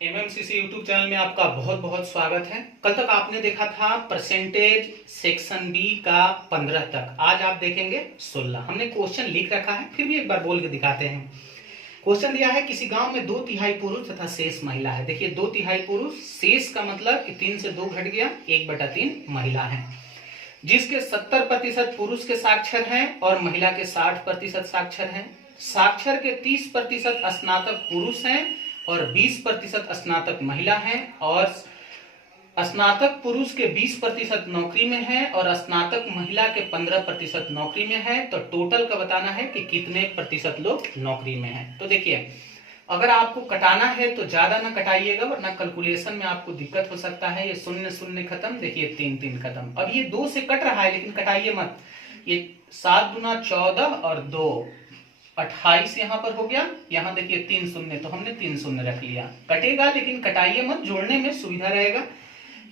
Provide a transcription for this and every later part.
एमएमसीसी YouTube channel में आपका बहुत बहुत स्वागत है। कल तक आपने देखा था परसेंटेज सेक्शन बी का 15 तक, आज आप देखेंगे 16। हमने क्वेश्चन लिख रखा है, फिर भी एक बार बोल के दिखाते हैं। क्वेश्चन दिया है किसी गांव में 2/3 पुरुष तथा शेष महिला है। देखिए 2/3 पुरुष, शेष का मतलब कि 3 से 2 घट गया, 1/3 महिला है। जिसके 70% पुरुष के साक्षर हैं और महिला के 60% साक्षर हैं। साक्षर के 30% स्नातक पुरुष हैं और 20% स्नातक महिला हैं, और स्नातक पुरुष के 20% नौकरी में है और स्नातक महिला के 15% नौकरी में है। तो टोटल का बताना है कि कितने प्रतिशत लोग नौकरी में हैं। तो देखिए, अगर आपको कटाना है तो ज्यादा ना कटाइएगा, वरना कैलकुलेशन में आपको दिक्कत हो सकता है। ये 0 0 खत्म, देखिए 3 3 खत्म। अब ये 2 से कट रहा है, लेकिन कटाइए मत। ये 7 दूना 14 और 2 28 यहाँ पर हो गया। यहाँ देखिए 3 0, तो हमने 3 0 रख लिया। कटेगा लेकिन कटाइए मत, जोड़ने में सुविधा रहेगा।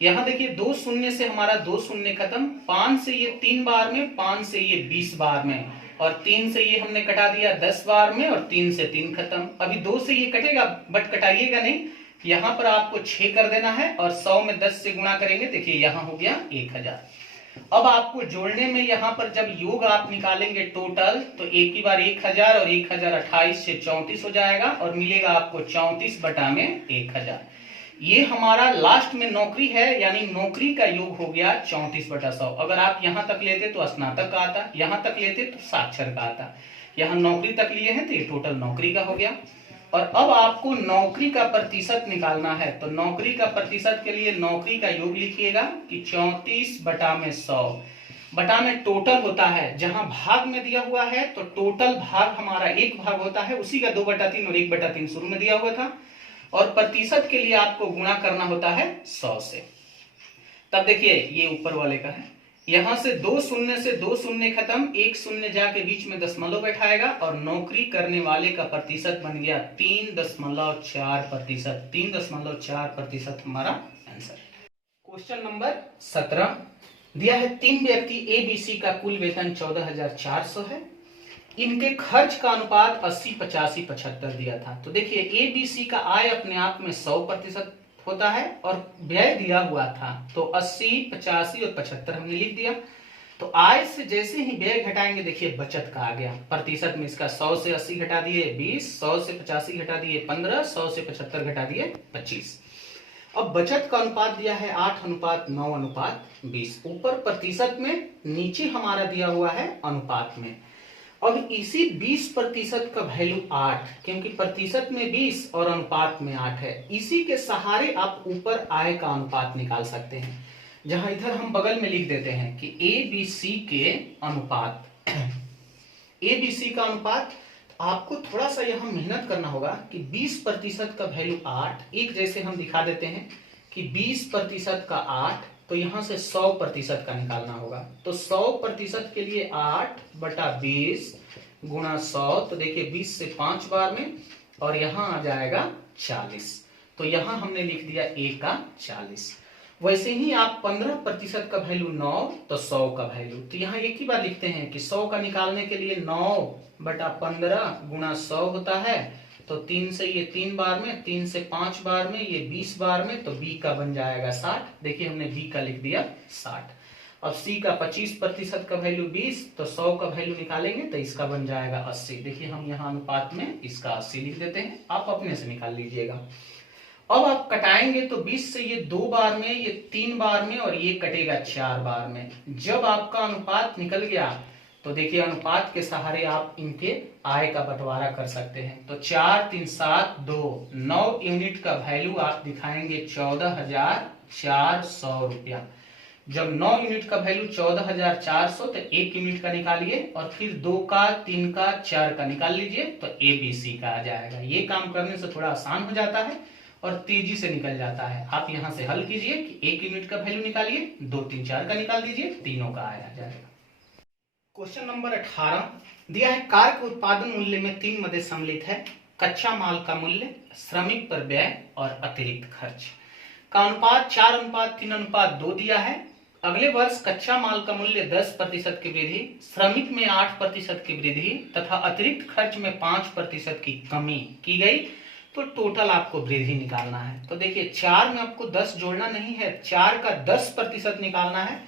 यहाँ देखिए 2 0 से हमारा 2 0 खत्म। 5 से ये 3 बार में, 5 से ये 20 बार में, और 3 से ये हमने कटा दिया 10 बार में, और 3 से 3 खत्म। अभी 2 से ये कटेगा बट कटाइएगा नहीं। यहाँ पर आपको 6 कर देना है और 100 में 10 से गुणा करेंगे। देखिए यहाँ हो गया 1000। अब आपको जोड़ने में यहाँ पर जब योग आप निकालेंगे टोटल, तो एक ही बार 1000 और 1028 से 34 हो जाएगा, और मिलेगा आपको 34/1000। ये हमारा लास्ट में नौकरी है, यानी नौकरी का योग हो गया 34/100। अगर आप यहां तक लेते तो स्नातक का आता, यहां तक लेते तो साक्षर का आता। यहां नौकरी तक लिए हैं तो ये टोटल नौकरी का हो गया। और अब आपको नौकरी का प्रतिशत निकालना है, तो नौकरी का प्रतिशत के लिए नौकरी का योग लिखिएगा कि 34/100 बटा में टोटल होता है। जहां भाग में दिया हुआ है तो टोटल भाग हमारा एक भाग होता है, उसी का 2/3 और 1/3 शुरू में दिया हुआ था। और प्रतिशत के लिए आपको गुणा करना होता है 100 से। तब देखिए ये ऊपर वाले का है, यहां से 2 0 से 2 0 खत्म, 1 0 जाके बीच में दशमलव बैठाएगा, और नौकरी करने वाले का प्रतिशत बन गया 3.4%। 3.4% हमारा आंसर। क्वेश्चन नंबर 17 दिया है 3 व्यक्ति एबीसी का कुल वेतन 14,400 है। इनके खर्च का अनुपात 80 85 75 दिया था। तो देखिए एबीसी का आय अपने आप में 100% होता है और व्यय दिया हुआ था, तो 80 85 और 75 हमने लिख दिया। तो आय से जैसे ही व्यय घटाएंगे, देखिए बचत का आ गया। प्रतिशत में इसका 100 से 80 घटा दिए 20, 100 से 85 घटा दिए 15, 100 से 75 घटा दिए 25। अब बचत का अनुपात दिया है 8:9:20। ऊपर प्रतिशत में, नीचे हमारा दिया हुआ है अनुपात में। अब इसी 20% का वैल्यू 8, क्योंकि प्रतिशत में 20 और अनुपात में 8 है। इसी के सहारे आप ऊपर आय का अनुपात निकाल सकते हैं, जहां इधर हम बगल में लिख देते हैं कि एबीसी के अनुपात। एबीसी का अनुपात आपको थोड़ा सा यहां मेहनत करना होगा कि 20% का वैल्यू 8, एक जैसे हम दिखा देते हैं कि 20% का 8, तो यहां से 100% का निकालना होगा। तो 100% के लिए 8/20 गुणा 100, तो देखिए 20 से 5 बार में, और यहां आ जाएगा 40। तो यहां हमने लिख दिया a का 40। वैसे ही आप 15% का वैल्यू 9, तो 100 का वैल्यू, तो यहां एक ही बार लिखते हैं कि 100 का निकालने के लिए 9/15 गुणा 100 होता है। तो 3 से ये 3 बार में, 3 से 5 बार में, ये 20 बार में, तो b का बन जाएगा 60। देखिए हमने b का लिख दिया 60। अब c का 25% का वैल्यू 20, तो 100 का वैल्यू निकालेंगे तो इसका बन जाएगा 80। देखिए हम यहाँ अनुपात में इसका 80 लिख देते हैं, आप अपने से निकाल लीजिएगा। अब आप कटाएंगे तो 20 से ये 2 बार में, ये 3 बार में, और ये कटेगा 4 बार में। जब आपका अनुपात निकल गया, तो देखिए अनुपात के सहारे आप इनके आय का बंटवारा कर सकते हैं। तो 4 3 7 2, 9 यूनिट का वैल्यू आप दिखाएंगे 14,400 रुपया। जब 9 यूनिट का वैल्यू 14,400, तो 1 यूनिट का निकालिए, और फिर 2 का 3 का 4 का निकाल लीजिए, तो एबीसी का आ जाएगा। ये काम करने से थोड़ा आसान हो जाता है और तेजी से निकल जाता है। आप यहां से हल कीजिए कि 1 यूनिट का वैल्यू निकालिए, 2 3 4 का निकाल दीजिए, तीनों का आया जाएगा। क्वेश्चन नंबर 18 दिया है कार के उत्पादन मूल्य में 3 मदे सम्मिलित है। कच्चा माल का मूल्य, श्रमिक पर व्यय और अतिरिक्त खर्च का अनुपात 4:3:2 दिया है। अगले वर्ष कच्चा माल का मूल्य 10% की वृद्धि, श्रमिक में 8% की वृद्धि तथा अतिरिक्त खर्च में 5% की कमी की गई। तो टोटल आपको वृद्धि निकालना है। तो देखिए 4 में आपको 10 जोड़ना नहीं है, 4 का 10% निकालना है।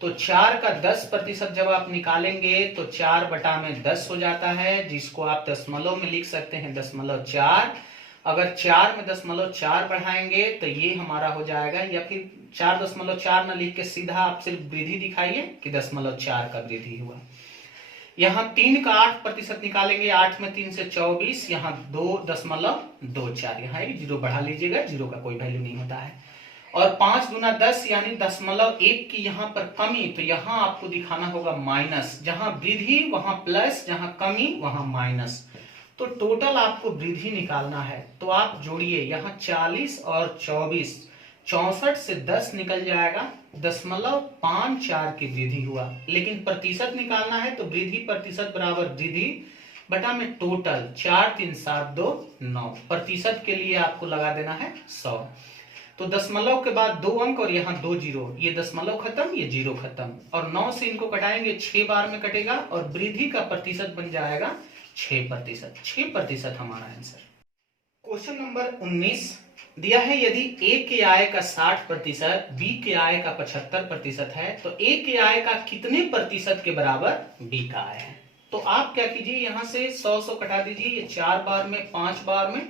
तो 4 का 10% जब आप निकालेंगे तो 4/10 हो जाता है, जिसको आप दशमलव में लिख सकते हैं 0.4। अगर 4 में 0.4 बढ़ाएंगे तो ये हमारा हो जाएगा, या फिर 4.4 न लिख के सीधा आप सिर्फ वृद्धि दिखाइए कि 0.4 का वृद्धि हुआ। यहाँ 3 का 8% निकालेंगे, 8 में 3 से 24, यहाँ 2.24, यहाँ एक जीरो बढ़ा लीजिएगा, जीरो का कोई वैल्यू नहीं होता है। और 5 गुना 10 यानी 0.1 की यहाँ पर कमी, तो यहाँ आपको दिखाना होगा माइनस, जहां वृद्धि वहां प्लस, जहां कमी वहां माइनस। तो टोटल आपको वृद्धि निकालना है, तो आप जोड़िए, यहाँ 40 और 24, 64 से 10 निकल जाएगा, 0.54 की वृद्धि हुआ। लेकिन प्रतिशत निकालना है तो वृद्धि प्रतिशत बराबर वृद्धि बटा में टोटल, 4 3 7 2 9, प्रतिशत के लिए आपको लगा देना है 100। तो दशमलव के बाद 2 अंक और यहाँ 2 जीरो, ये दशमलव खत्म, ये जीरो खत्म, और 9 से इनको कटाएंगे, 6 बार में कटेगा, और वृद्धि का प्रतिशत बन जाएगा 6%। 6% हमारा आंसर। क्वेश्चन नंबर 19 दिया है, यदि ए के आय का 60%, बी के आय का 75% है, तो ए के आय का कितने प्रतिशत के बराबर बी का आय है। तो आप क्या कीजिए, यहां से 100 कटा दीजिए, ये 4 बार में, 5 बार में,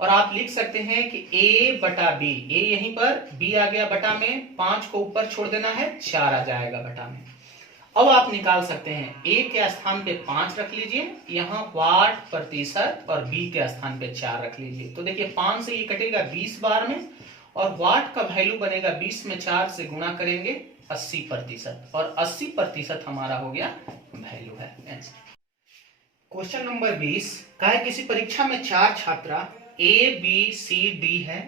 और आप लिख सकते हैं कि a बटा बी, ए यहीं पर, b आ गया बटा में, 5 को ऊपर छोड़ देना है, 4 आ जाएगा बटा में। अब आप निकाल सकते हैं, a के स्थान पे 5 रख लीजिए, यहाँ वाट प्रतिशत, और b के स्थान पे 4 रख लीजिए। तो देखिए 5 से ये कटेगा 20 बार में, और वाट का वैल्यू बनेगा 20 में 4 से गुणा करेंगे 80%, और 80% हमारा हो गया वैल्यू है आंसर। क्वेश्चन नंबर 20 का है, किसी परीक्षा में 4 छात्रा A B C D है,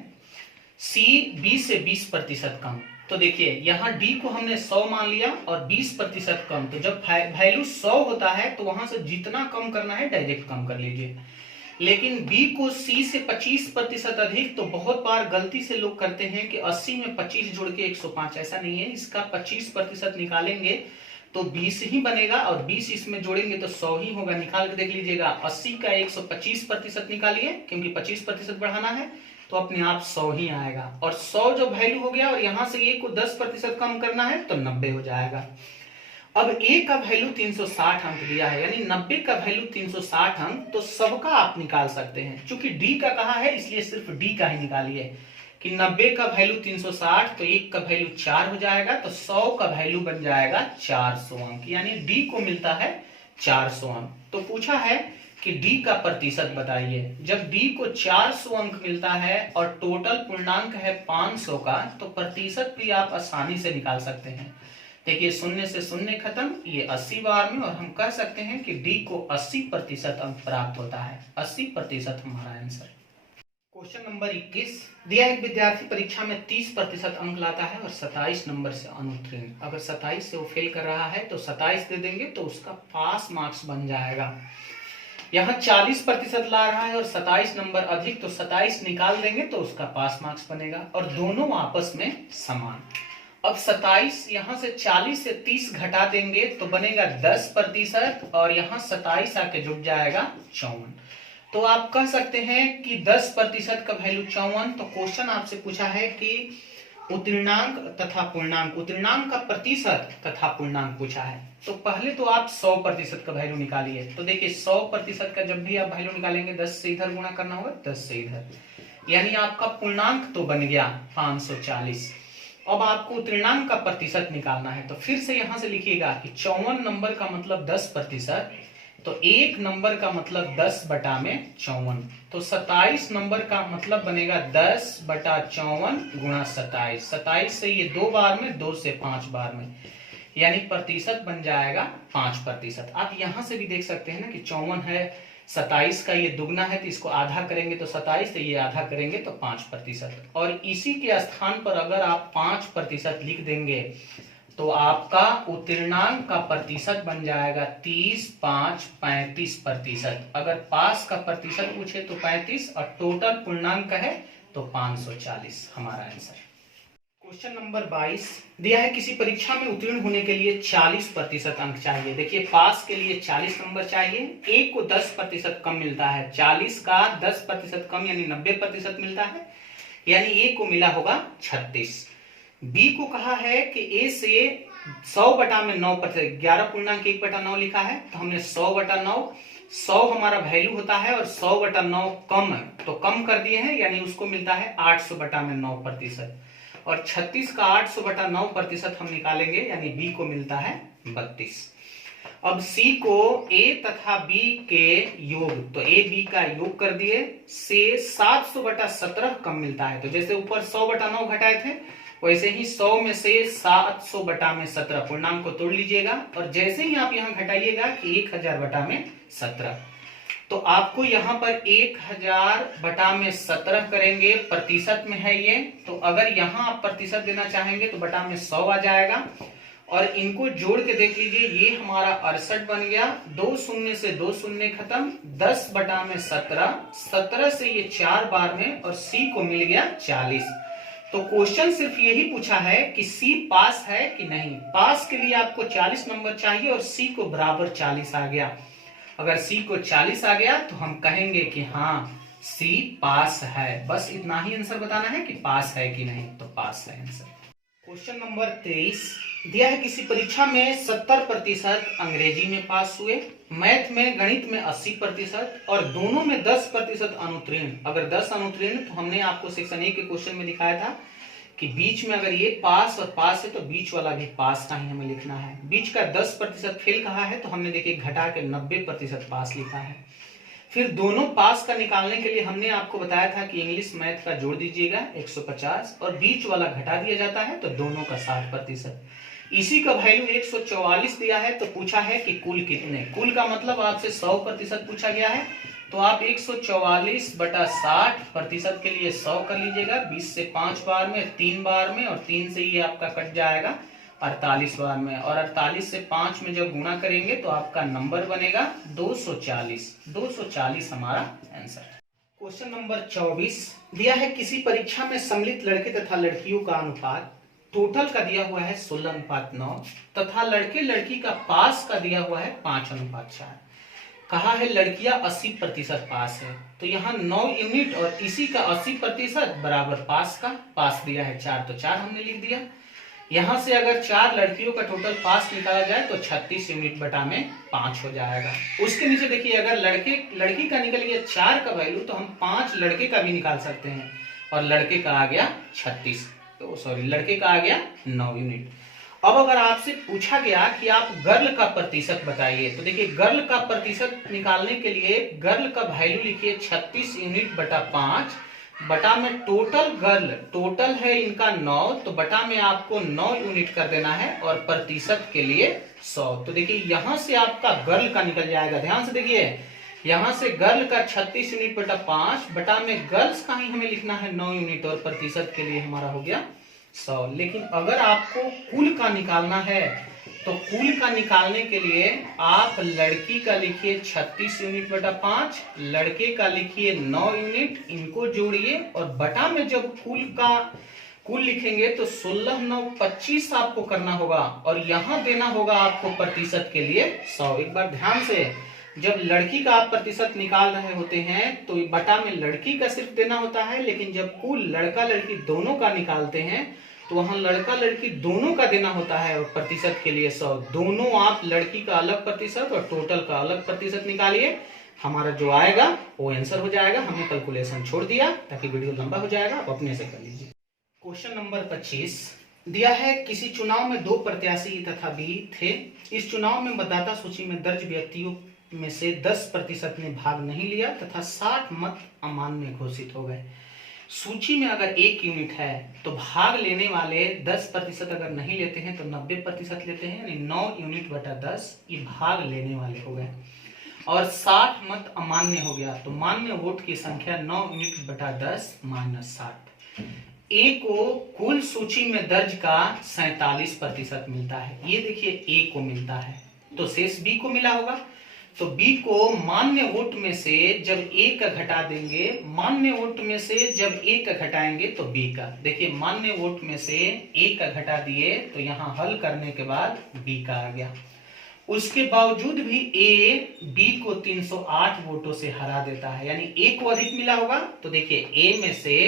C B से 20% कम। तो देखिए यहाँ D को हमने 100 मान लिया और 20% कम, तो जब वैल्यू 100 होता है तो वहां से जितना कम करना है डायरेक्ट कम कर लीजिए। लेकिन B को C से 25% अधिक, तो बहुत बार गलती से लोग करते हैं कि 80 में 25 जोड़ के 105, ऐसा नहीं है, इसका 25% निकालेंगे तो 20 ही बनेगा, और 20 इसमें जोड़ेंगे तो 100 ही होगा। निकाल के देख लीजिएगा, 80 का 125% निकालिए, क्योंकि 25% बढ़ाना है, तो अपने आप 100 ही आएगा। और 100 जो वैल्यू हो गया, और यहां से ए को 10% कम करना है तो 90 हो जाएगा। अब ए का वैल्यू 360 अंक दिया है, यानी 90 का वैल्यू 360 अंक, तो सबका आप निकाल सकते हैं। चूंकि डी का कहा है इसलिए सिर्फ डी का ही निकालिए कि 90 का वैल्यू 360, तो 1 का वैल्यू 4 हो जाएगा, तो 100 का वैल्यू बन जाएगा 400 अंक, यानी डी को मिलता है 400 अंक। तो पूछा है कि डी का प्रतिशत बताइए। जब डी को 400 अंक मिलता है और टोटल पूर्णांक है 500 का, तो प्रतिशत भी आप आसानी से निकाल सकते हैं। देखिए 0 से 0 खत्म, ये 80 बार में, और हम कह सकते हैं कि डी को 80% अंक प्राप्त होता है। 80% हमारा आंसर। क्वेश्चन नंबर 21 दिया है, विद्यार्थी परीक्षा में 30% अंक लाता है और 27 नंबर से अनुत्तीर्ण। अगर 27 से वो फेल कर रहा है तो 27 दे देंगे तो उसका पास मार्क्स बन जाएगा। यहाँ 40% ला रहा है और 27 नंबर अधिक, तो 27 निकाल देंगे तो उसका पास मार्क्स बनेगा, और दोनों आपस में समान। अब 27 यहाँ से 40 से 30 घटा देंगे तो बनेगा 10%, और यहाँ 27 आके जुड़ जाएगा 54। तो आप कह सकते हैं कि 10% का वैल्यू 54। तो क्वेश्चन आपसे पूछा है कि उत्तीर्णांक तथा पूर्णांक, उत्तीर्णांक का प्रतिशत तथा पूर्णांक पूछा है। तो पहले तो आप 100% का वैल्यू निकालिए। तो देखिए 100% का जब भी आप वैल्यू निकालेंगे 10 से इधर गुणा करना होगा, 10 से इधर, यानी आपका पूर्णांक तो बन गया 540। अब आपको उत्तीर्णांक का प्रतिशत निकालना है, तो फिर से यहां से लिखिएगा कि 54 नंबर का मतलब 10%, तो 1 नंबर का मतलब 10 बटा में 54, तो 27 नंबर का मतलब बनेगा 10 बटा 54 गुणा 27। 27 से ये 2 बार में, 2 से 5 बार में, यानी प्रतिशत बन जाएगा 5%। आप यहां से भी देख सकते हैं ना कि 54 है, 27 का ये दुगना है, तो इसको आधा करेंगे तो 27, तो ये आधा करेंगे तो 5%। और इसी के स्थान पर अगर आप 5% लिख देंगे तो आपका उत्तीर्णांक का प्रतिशत बन जाएगा 30, 5, 35%। अगर पास का प्रतिशत पूछे तो 35, और टोटल पूर्णांक है तो 540 हमारा आंसर। क्वेश्चन नंबर 22 दिया है किसी परीक्षा में उत्तीर्ण होने के लिए 40% अंक चाहिए। देखिए पास के लिए 40 नंबर चाहिए, ए को 10% कम मिलता है, 40 का 10% कम यानी 90% मिलता है, यानी ए को मिला होगा 36। बी को कहा है कि ए से 100/9%, 11.1/9 लिखा है, तो हमने 100/9, 100 हमारा वैल्यू होता है और 100/9 कम, तो कम कर दिए हैं, यानी उसको मिलता है 800/9%, और 36 का 800/9% हम निकालेंगे, यानी बी को मिलता है 32। अब सी को ए तथा बी के योग, तो ए बी का योग कर दिए, से 700/17 कम मिलता है, तो जैसे ऊपर 100/9 घटाए थे वैसे ही 100 में से 700/17 पूर्णांक को तोड़ लीजिएगा, और जैसे ही आप यहां घटाइएगा कि 1000/17, तो आपको यहां पर 1000/17 करेंगे, प्रतिशत में है ये, तो अगर यहां आप प्रतिशत देना चाहेंगे तो बटा में 100 आ जाएगा, और इनको जोड़ के देख लीजिए, ये हमारा 68 बन गया, 2 शून्य से 2 शून्य खत्म, 10/17, 17 से ये 4 बार में, और सी को मिल गया 40। तो क्वेश्चन सिर्फ यही पूछा है कि सी पास है कि नहीं। पास के लिए आपको 40 नंबर चाहिए और सी को बराबर 40 आ गया। अगर सी को 40 आ गया तो हम कहेंगे कि हाँ सी पास है। बस इतना ही आंसर बताना है कि पास है कि नहीं, तो पास है आंसर। क्वेश्चन नंबर 23 दिया है किसी परीक्षा में 70% अंग्रेजी में पास हुए, मैथ में गणित में 80% और दोनों में 10% अनुत्तीर्ण। अगर 10 अनुत्तीर्ण तो हमने आपको सेक्शन ए के क्वेश्चन में दिखाया था कि बीच में अगर ये पास और पास है तो बीच वाला भी पास का ही हमें लिखना है। बीच का 10% फेल कहा है तो हमने देखिए घटा के 90% पास लिखा है। फिर दोनों पास का निकालने के लिए हमने आपको बताया था कि इंग्लिश मैथ का जोड़ दीजिएगा 150 और बीच वाला घटा दिया जाता है तो दोनों का 60%। इसी का वैल्यू 144 दिया है, तो पूछा है कि कुल कितने। कुल का मतलब आपसे 100% पूछा गया है, तो आप 144/60% के लिए 100 कर लीजिएगा। 20 से 5 बार में, 3 बार में, और 3 से ये आपका कट जाएगा 48 बार में, और 48 से 5 में जब गुणा करेंगे तो आपका नंबर बनेगा 240। 240 हमारा आंसर। क्वेश्चन नंबर 24 दिया है किसी परीक्षा में सम्मिलित लड़के तथा लड़कियों का अनुपात टोटल का दिया हुआ है 16:9 तथा लड़के लड़की का पास का दिया हुआ है 5:4। कहा है लड़कियां 80% पास है, तो यहाँ 9 यूनिट और इसी का 80% बराबर पास का। पास दिया है 4, तो 4 हमने लिख दिया। यहां से अगर 4 लड़कियों का टोटल पास निकाला जाए तो 36 यूनिट बटा में 5 हो जाएगा। उसके नीचे देखिए अगर लड़की का निकल गया 4 का वैल्यू तो हम 5 लड़के का भी निकाल सकते हैं, और लड़के का आ गया 36, तो सॉरी लड़के का आ गया 9 यूनिट। अब अगर आपसे पूछा गया कि आप गर्ल का प्रतिशत बताइए, तो देखिए गर्ल का प्रतिशत निकालने के लिए गर्ल का वैल्यू लिखिए 36 यूनिट बटा 5 बटा में टोटल गर्ल, टोटल है इनका 9, तो बटा में आपको 9 यूनिट कर देना है, और प्रतिशत के लिए 100। तो देखिए यहां से आपका गर्ल का निकल जाएगा, ध्यान से देखिए यहां से गर्ल का 36 यूनिट बटा 5 बटा में गर्ल्स का ही हमें लिखना है 9 यूनिट, और प्रतिशत के लिए हमारा हो गया 100। लेकिन अगर आपको कुल का निकालना है तो कुल का निकालने के लिए आप लड़की का लिखिए 36 यूनिट बटा 5, लड़के का लिखिए 9 यूनिट, इनको जोड़िए, और बटा में जब कुल लिखेंगे तो 16 9 25 आपको करना होगा, और यहां देना होगा आपको प्रतिशत के लिए 100। एक बार ध्यान से, जब लड़की का आप प्रतिशत निकाल रहे होते हैं तो बटा में लड़की का सिर्फ देना होता है, लेकिन जब कुल लड़का लड़की दोनों का निकालते हैं तो वहां लड़का लड़की दोनों का देना होता है, और प्रतिशत के लिए 100। दोनों आप लड़की का अलग प्रतिशत और टोटल का अलग प्रतिशत निकालिए, हमारा जो आएगा वो आंसर हो जाएगा। हमने कैलकुलेशन छोड़ दिया ताकि वीडियो लंबा हो जाएगा, आप अपने से कर लीजिए। क्वेश्चन नंबर 25 दिया है किसी चुनाव में 2 प्रत्याशी तथा बी थे। इस चुनाव में मतदाता सूची में दर्ज व्यक्तियों में से 10% ने भाग नहीं लिया तथा 60 मत अमान्य घोषित हो गए। सूची में अगर 1 यूनिट है तो भाग लेने वाले 10% अगर नहीं लेते हैं तो 90% लेते हैं, यानी 9 यूनिट बटा 10 ये भाग लेने वाले हो गए, और 60 मत अमान्य हो गया, तो मान्य वोट की संख्या 9 यूनिट बटा 10 माइनस 60। ए को कुल सूची में दर्ज का 47% मिलता है, ये देखिए ए को मिलता है, तो शेष बी को मिला होगा। तो बी को मान्य वोट में से जब ए का घटा देंगे, मान्य वोट में से जब ए का घटाएंगे तो बी का। देखिए मान्य वोट में से ए का घटा दिए तो यहां हल करने के बाद बी का आ गया। उसके बावजूद भी ए बी को 308 वोटों से हरा देता है, यानी ए को अधिक मिला होगा। तो देखिए ए में से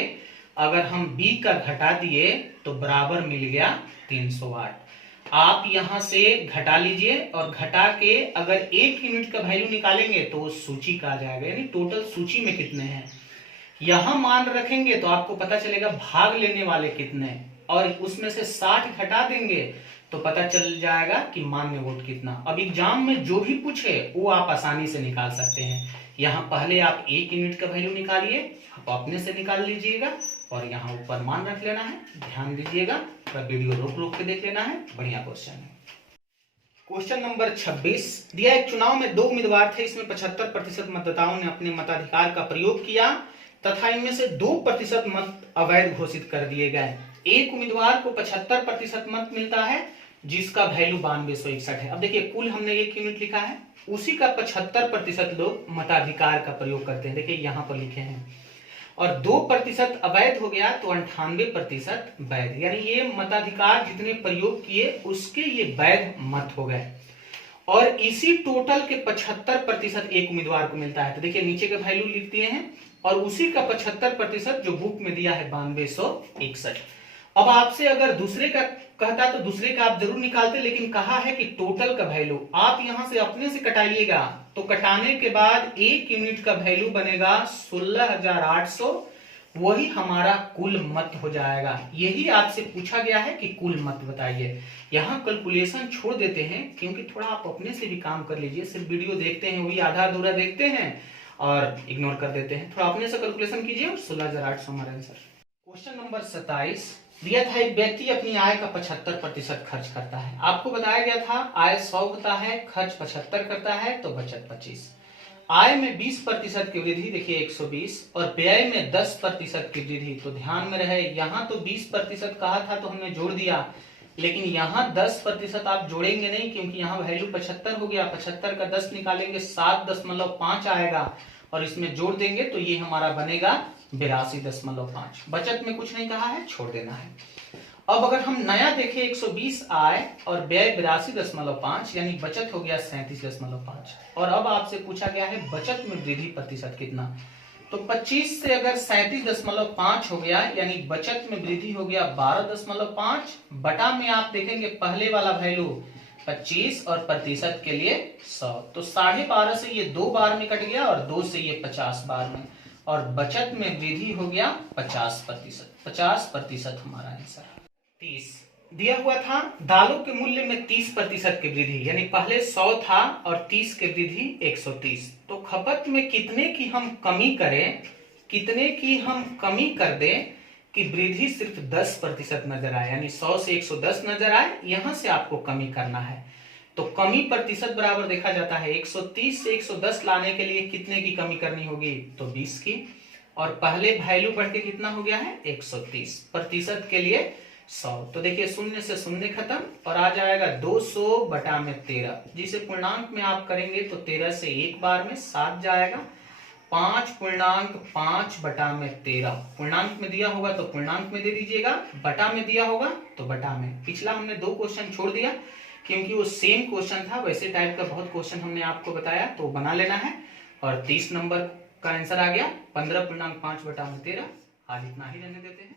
अगर हम बी का घटा दिए तो बराबर मिल गया 308। आप यहां से घटा लीजिए और घटा के अगर 1 यूनिट का वैल्यू निकालेंगे तो वो सूची का आ जाएगा, यानी टोटल सूची में कितने हैं। यहां मान रखेंगे तो आपको पता चलेगा भाग लेने वाले कितने, और उसमें से 60 घटा देंगे तो पता चल जाएगा कि मान्य वोट कितना। अब एग्जाम में जो भी पूछे वो आप आसानी से निकाल सकते हैं। यहाँ पहले आप 1 यूनिट का वैल्यू निकालिए, आप अपने से निकाल लीजिएगा और यहाँ ऊपर मान रख लेना है। ध्यान दीजिएगा, वीडियो रोक रोक के देख लेना है, बढ़िया क्वेश्चन है। क्वेश्चन नंबर 26 दिया, एक चुनाव में 2 उम्मीदवार थे, इसमें 75% मतदाताओं ने अपने मताधिकार का प्रयोग किया तथा इनमें से 2% मत अवैध घोषित कर दिए गए। एक उम्मीदवार को 75% मत मिलता है जिसका वैल्यू 9261 है। अब देखिए कुल हमने 1 यूनिट लिखा है, उसी का 75% लोग मताधिकार का प्रयोग करते हैं। देखिए यहां पर लिखे हैं, और 2% अवैध हो गया तो 98% वैध, यानी ये मताधिकार जितने प्रयोग किए उसके ये वैध मत हो गए। और इसी टोटल के 75% एक उम्मीदवार को मिलता है। तो देखिए नीचे के वैल्यू लिख दिए हैं और उसी का 75% जो बुक में दिया है 9261। अब आपसे अगर दूसरे का कहता तो दूसरे का आप जरूर निकालते, लेकिन कहा है कि टोटल का वैल्यू आप यहां से अपने से कटाइएगा तो कटाने के बाद 1 यूनिट का वैल्यू बनेगा 16,800, वही हमारा कुल मत हो जाएगा। यही आपसे पूछा गया है कि कुल मत बताइए। यहाँ कैलकुलेशन छोड़ देते हैं क्योंकि थोड़ा आप अपने से भी काम कर लीजिए। सिर्फ वीडियो देखते हैं, वही आधा अधूरा देखते हैं और इग्नोर कर देते हैं। थोड़ा अपने से कैलकुलेशन कीजिए। 16,800 हमारा आंसर। क्वेश्चन नंबर 27 दिया था, एक व्यक्ति अपनी आय का 75% खर्च करता है। आपको बताया गया था आय 100 होता है, खर्च 75 करता है तो बचत 25। आय में 20% की वृद्धि, देखिए 120, और व्यय में 10% की वृद्धि। तो ध्यान में रहे, यहाँ तो 20% कहा था तो हमने जोड़ दिया, लेकिन यहाँ 10% आप जोड़ेंगे नहीं क्योंकि यहाँ वैल्यू 75 हो गया। 75 का 10 निकालेंगे 7.5 आएगा और इसमें जोड़ देंगे तो ये हमारा बनेगा 82.5। बचत में कुछ नहीं कहा है, छोड़ देना है। अब अगर हम नया देखें 120 आय और व्यय 82.5, यानी बचत हो गया 37.5। और अब आपसे पूछा गया है बचत में वृद्धि प्रतिशत कितना। तो 25 से अगर 37.5 हो गया, यानी बचत में वृद्धि हो गया 12.5। बटा में आप देखेंगे पहले वाला वैल्यू 25 और प्रतिशत के लिए 100, तो 12.5 से ये 2 बार में कट गया और 2 से ये 50 बार में, और बचत में वृद्धि हो गया 50%। 50% हमारा आंसर। 30 दिया हुआ था, दालों के मूल्य में 30% की वृद्धि, यानी पहले 100 था और 30 की वृद्धि 130। तो खपत में कितने की हम कमी करें, कितने की हम कमी कर दें कि वृद्धि सिर्फ 10% नजर आए, यानी 100 से 110 नजर आए, यहां से आपको कमी करना है। तो कमी प्रतिशत बराबर देखा जाता है 130 से 110 लाने के लिए कितने की कमी करनी होगी, तो 20 की, और पहले वैल्यू बढ़ के कितना हो गया है 130, प्रतिशत के लिए 100। तो देखिए शून्य से शून्य खत्म और आ जाएगा 200 बटा में 13, जिसे पूर्णांक में आप करेंगे तो 13 से एक बार में 7 जाएगा। 5.5 बटा में 13, पूर्णांक में दिया होगा तो पूर्णांक में दे दीजिएगा, बटा में दिया होगा तो बटा में। पिछला हमने 2 क्वेश्चन छोड़ दिया क्योंकि वो सेम क्वेश्चन था, वैसे टाइप का बहुत क्वेश्चन हमने आपको बताया तो बना लेना है। और 30 नंबर का आंसर आ गया 15.5 बटा में 13। आज इतना ही रहने देते हैं।